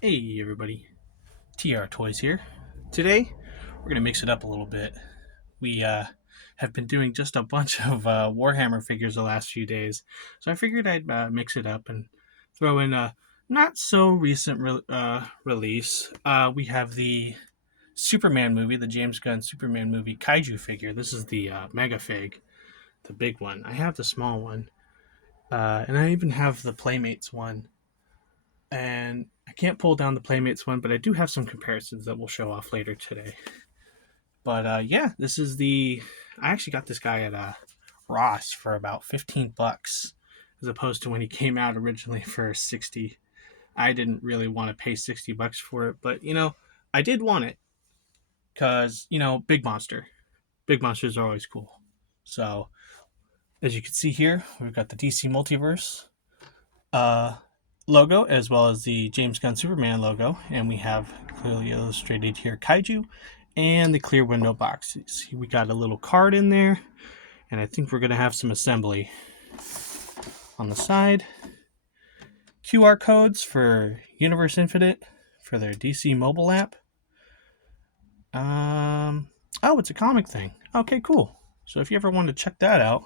Hey everybody, TR Toys here. Today, we're going to mix it up a little bit. We have been doing just a bunch of Warhammer figures the last few days, so I figured I'd mix it up and throw in a not so recent release. We have the Superman movie, the James Gunn Superman movie Kaiju figure. This is the Mega Fig, the big one. I have the small one, and I even have the Playmates one. And I can't pull down the Playmates one, but I do have some comparisons that we'll show off later today. But yeah, this is the. I actually got this guy at Ross for about $15, as opposed to when he came out originally for 60. I didn't really want to pay $60 for it, but I did want it because big monster. Big monsters are always cool. So as you can see here, we've got the DC Multiverse uh, logo as well as the James Gunn Superman logo, and we have clearly illustrated here Kaiju and the clear window box. See, we got a little card in there, and I think we're going to have some assembly on the side. QR codes for Universe Infinite for their DC mobile app. Oh, it's a comic thing. Okay, cool. So if you ever want to check that out,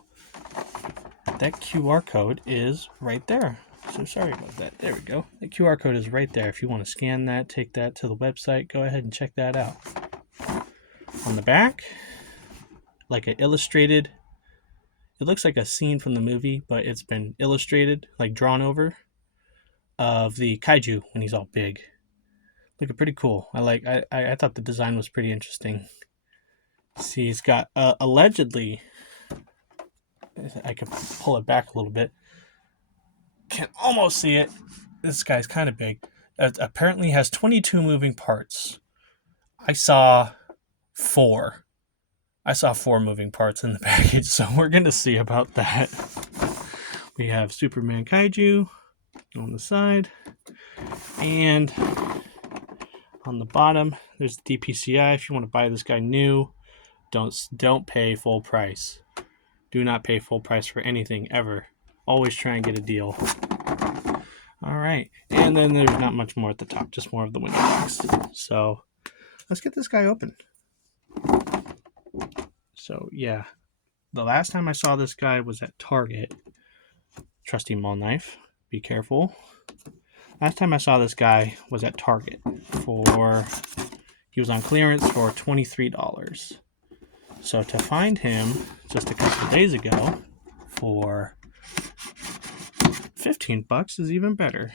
that QR code is right there. So sorry about that. There we go. The QR code is right there. If you want to scan that, take that to the website, go ahead and check that out. On the back, like an illustrated, it looks like a scene from the movie, but it's been illustrated, like drawn over, of the Kaiju when he's all big. Looking pretty cool. I thought the design was pretty interesting. See, he's got allegedly, I could pull it back a little bit. Can almost see it. This guy's kind of big. It apparently has 22 moving parts. I saw 4. I saw 4 moving parts in the package, so we're going to see about that. We have Superman Kaiju on the side, and on the bottom, there's the DPCI. If you want to buy this guy new, don't pay full price. Do not pay full price for anything ever. Always try and get a deal. All right, and then there's not much more at the top, just more of the window box. So let's get this guy open. So yeah, the last time I saw this guy was at Target. Trusty mall knife, be careful. Last time I saw this guy was at Target he was on clearance for $23. So to find him just a couple days ago for $15 is even better.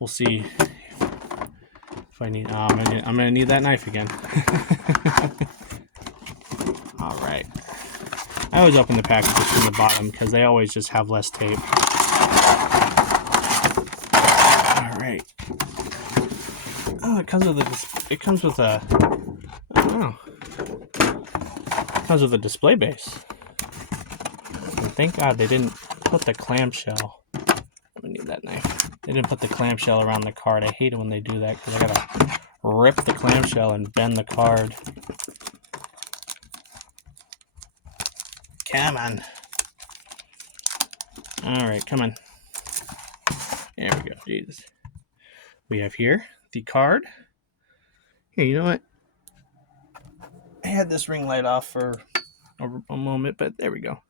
We'll see if I need. I'm gonna need that knife again. All right. I always open the packages from the bottom because they always just have less tape. All right. Oh, it comes with a. I don't know. It comes with a display base. And thank God they didn't put the clamshell. I need that knife. They didn't put the clamshell around the card. I hate it when they do that because I gotta rip the clamshell and bend the card. Come on. All right, come on. There we go. Jesus. We have here the card. Here, you know what? I had this ring light off for a moment, but there we go.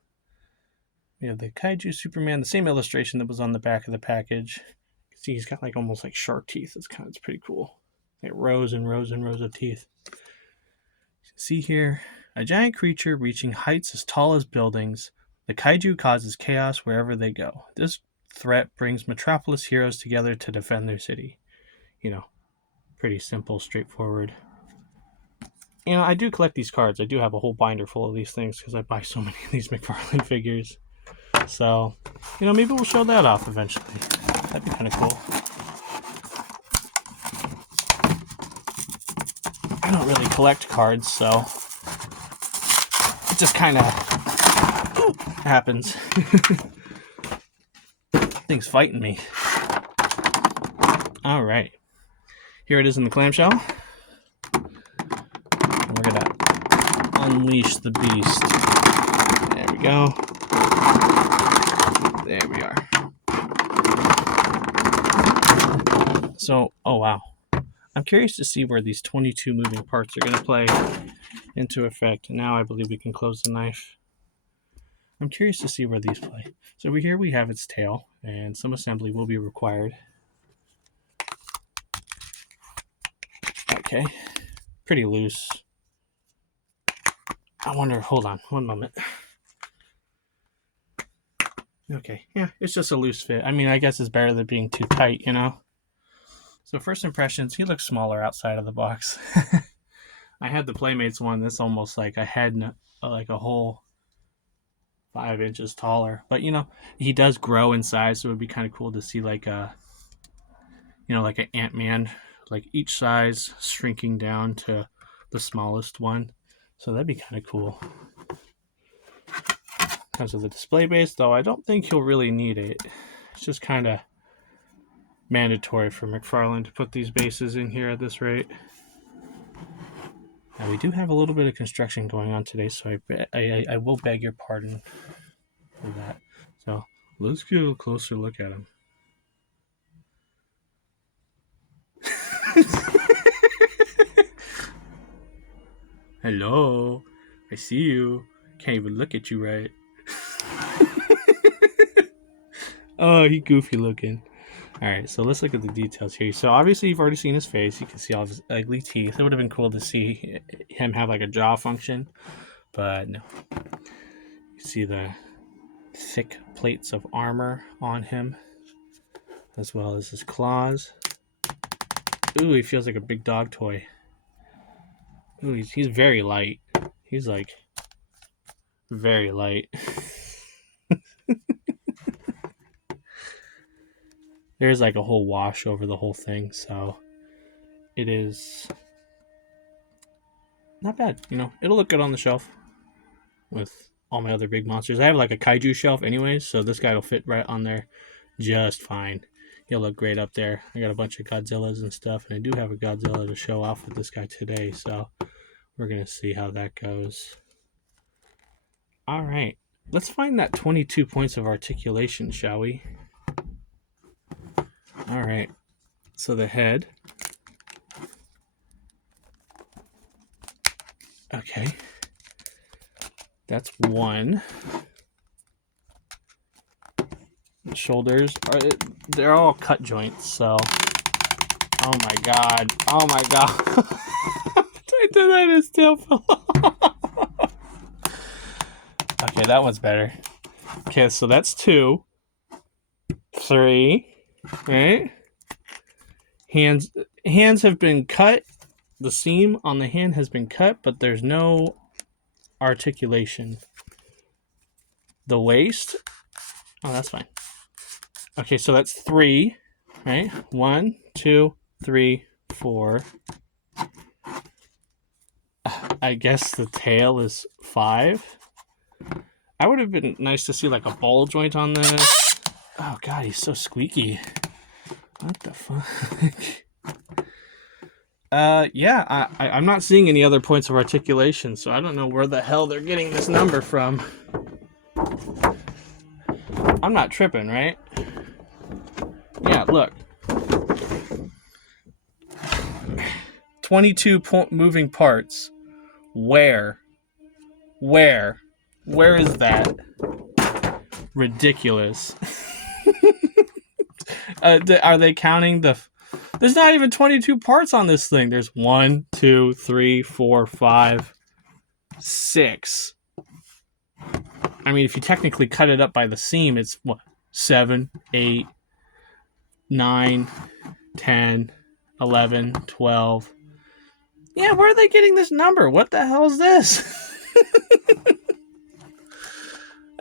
We have the Kaiju Superman, the same illustration that was on the back of the package. You can see he's got like almost like shark teeth. It's pretty cool. Like rows and rows and rows of teeth. You can see here, a giant creature reaching heights as tall as buildings. The Kaiju causes chaos wherever they go. This threat brings Metropolis heroes together to defend their city. Pretty simple, straightforward. I do collect these cards. I do have a whole binder full of these things because I buy so many of these Mcfarlane figures. So, maybe we'll show that off eventually. That'd be kind of cool. I don't really collect cards, so it just kind of happens. Thing's fighting me. All right. Here it is in the clamshell. And we're going to unleash the beast. There we go. There we are. So, oh wow. I'm curious to see where these 22 moving parts are going to play into effect. Now I believe we can close the knife. I'm curious to see where these play. So over here we have its tail, and some assembly will be required. Okay, pretty loose. I wonder, hold on, one moment. Okay, yeah, it's just a loose fit. I mean, I guess it's better than being too tight, you know? So first impressions, he looks smaller outside of the box. I had the Playmates one that's almost like a head, like a whole 5 inches taller. But, you know, he does grow in size, so it would be kind of cool to see like a, you know, like an Ant-Man, like each size shrinking down to the smallest one. So that'd be kind of cool. Because of the display base, though, I don't think he'll really need it. It's just kind of mandatory for Mcfarlane to put these bases in here at this rate. Now, we do have a little bit of construction going on today, so I will beg your pardon for that. So let's get a closer look at him. Hello, I see you. Can't even look at you right. Oh, he goofy looking. All right, so let's look at the details here. So obviously you've already seen his face. You can see all of his ugly teeth. It would have been cool to see him have like a jaw function, but no. You see the thick plates of armor on him, as well as his claws. Ooh, he feels like a big dog toy. Ooh, he's very light. He's like very light. There's like a whole wash over the whole thing, so it is not bad. You know, it'll look good on the shelf with all my other big monsters. I have like a Kaiju shelf anyways, so this guy will fit right on there just fine. He'll look great up there. I got a bunch of Godzillas and stuff, and I do have a Godzilla to show off with this guy today, so we're going to see how that goes. All right, let's find that 22 points of articulation, shall we? All right, so the head. Okay, that's 1. Shoulders they're all cut joints, so oh my god, I did that, his tail fell off. Okay, that one's better. Okay, so that's 2, 3, right? Hands have been cut. The seam on the hand has been cut, but there's no articulation. The waist, oh, that's fine. Okay, so that's 3, right? 1, 2, 3, 4. I guess the tail is 5. I would have been nice to see like a ball joint on this. Oh god, he's so squeaky. What the fuck? Yeah, I'm not seeing any other points of articulation, so I don't know where the hell they're getting this number from. I'm not tripping, right? Yeah, look. 22 moving parts. Where is that? Ridiculous. Are they counting the... There's not even 22 parts on this thing. There's 1, 2, 3, 4, 5, 6. I mean, if you technically cut it up by the seam, it's what? 7, 8, 9, 10, 11, 12. Yeah, where are they getting this number? What the hell is this?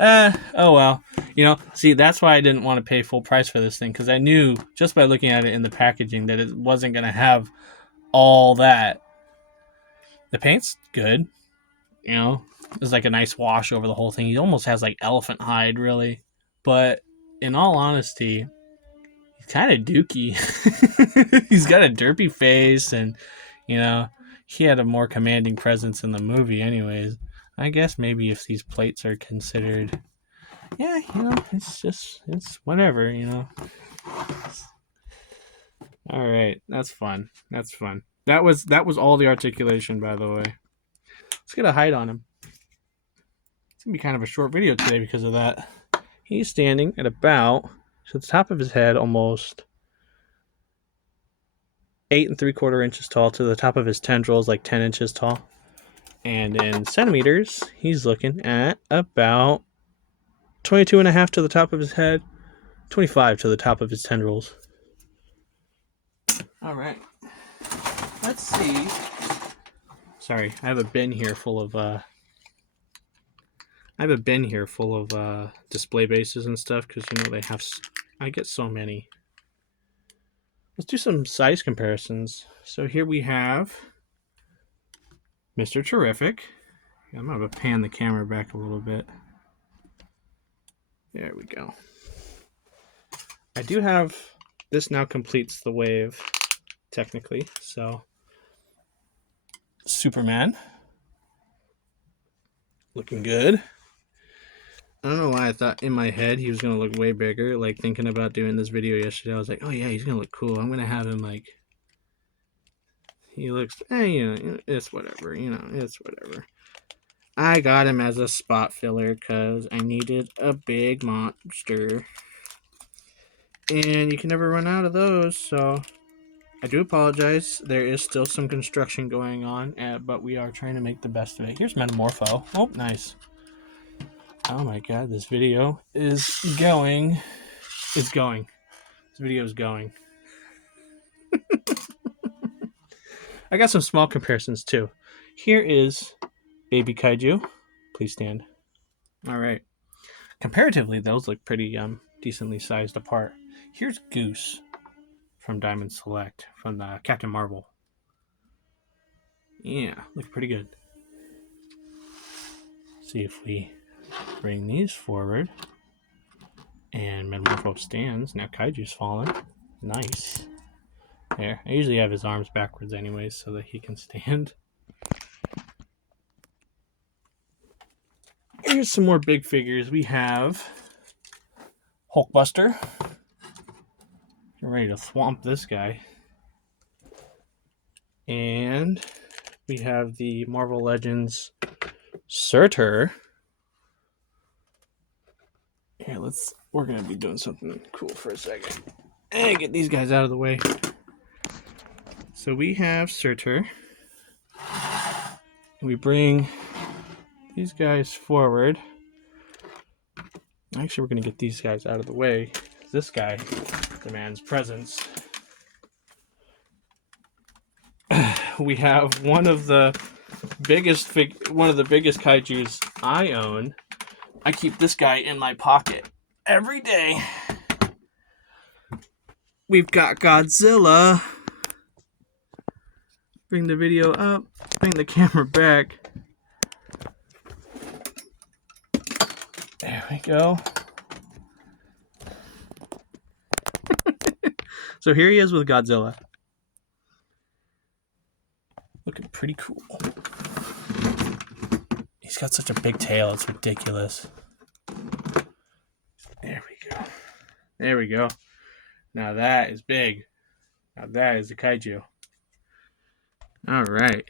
Oh well. You know, see, that's why I didn't want to pay full price for this thing, because I knew just by looking at it in the packaging that it wasn't going to have all that. The paint's good. You know, there's like a nice wash over the whole thing. He almost has like elephant hide, really. But in all honesty, he's kind of dookie. He's got a derpy face, and, you know, he had a more commanding presence in the movie anyways. I guess maybe if these plates are considered... Yeah, you know, it's whatever, you know. All right, that's fun. That's fun. That was all the articulation, by the way. Let's get a height on him. It's gonna be kind of a short video today because of that. He's standing at about, so the top of his head almost 8 3/4 inches tall, to the top of his tendrils like 10 inches tall. And in centimeters, he's looking at about 22.5 to the top of his head, 25 to the top of his tendrils. All right. Let's see. Sorry, I have a bin here full of display bases and stuff because they have. I get so many. Let's do some size comparisons. So here we have Mr. Terrific. I'm going to pan the camera back a little bit. There we go. I do have, this now completes the wave, technically. So, Superman. Looking good. I don't know why I thought in my head he was going to look way bigger. Like, thinking about doing this video yesterday, I was like, oh yeah, he's going to look cool. I'm going to have him like, he looks, it's whatever, it's whatever. I got him as a spot filler because I needed a big monster. And you can never run out of those, so I do apologize. There is still some construction going on, but we are trying to make the best of it. Here's Metamorpho. Oh, nice. Oh my god, this video is going. It's going. This video is going. I got some small comparisons too. Here is Baby Kaiju. Please stand. All right. Comparatively, those look pretty decently sized apart. Here's Goose from Diamond Select, from the Captain Marvel. Yeah, look pretty good. See if we bring these forward. And Metamorpho stands. Now Kaiju's fallen. Nice. There. I usually have his arms backwards anyways so that he can stand. Here's some more big figures. We have Hulkbuster. Get ready to swamp this guy. And we have the Marvel Legends Surtur. Here, we're gonna be doing something cool for a second. And get these guys out of the way. So we have Surtur. We bring these guys forward. Actually, we're gonna get these guys out of the way. This guy demands presence. We have one of the biggest kaijus I own. I keep this guy in my pocket every day. We've got Godzilla. Bring the video up. Bring the camera back. There we go. So here he is with Godzilla. Looking pretty cool. He's got such a big tail, it's ridiculous. There we go. There we go. Now that is big. Now that is a kaiju. Alright.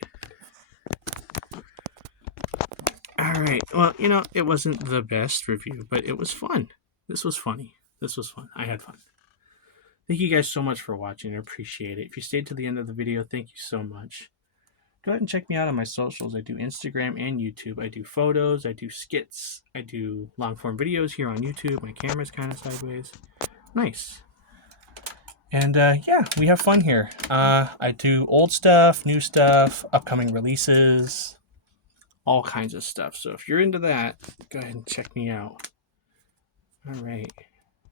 Alright. Well, it wasn't the best review, but it was fun. This was funny. This was fun. I had fun. Thank you guys so much for watching. I appreciate it. If you stayed to the end of the video, thank you so much. Go ahead and check me out on my socials. I do Instagram and YouTube. I do photos. I do skits. I do long-form videos here on YouTube. My camera's kind of sideways. Nice. And yeah, we have fun here. I do old stuff, new stuff, upcoming releases, all kinds of stuff. So if you're into that, go ahead and check me out. All right.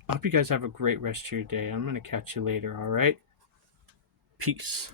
I hope you guys have a great rest of your day. I'm going to catch you later, all right? Peace.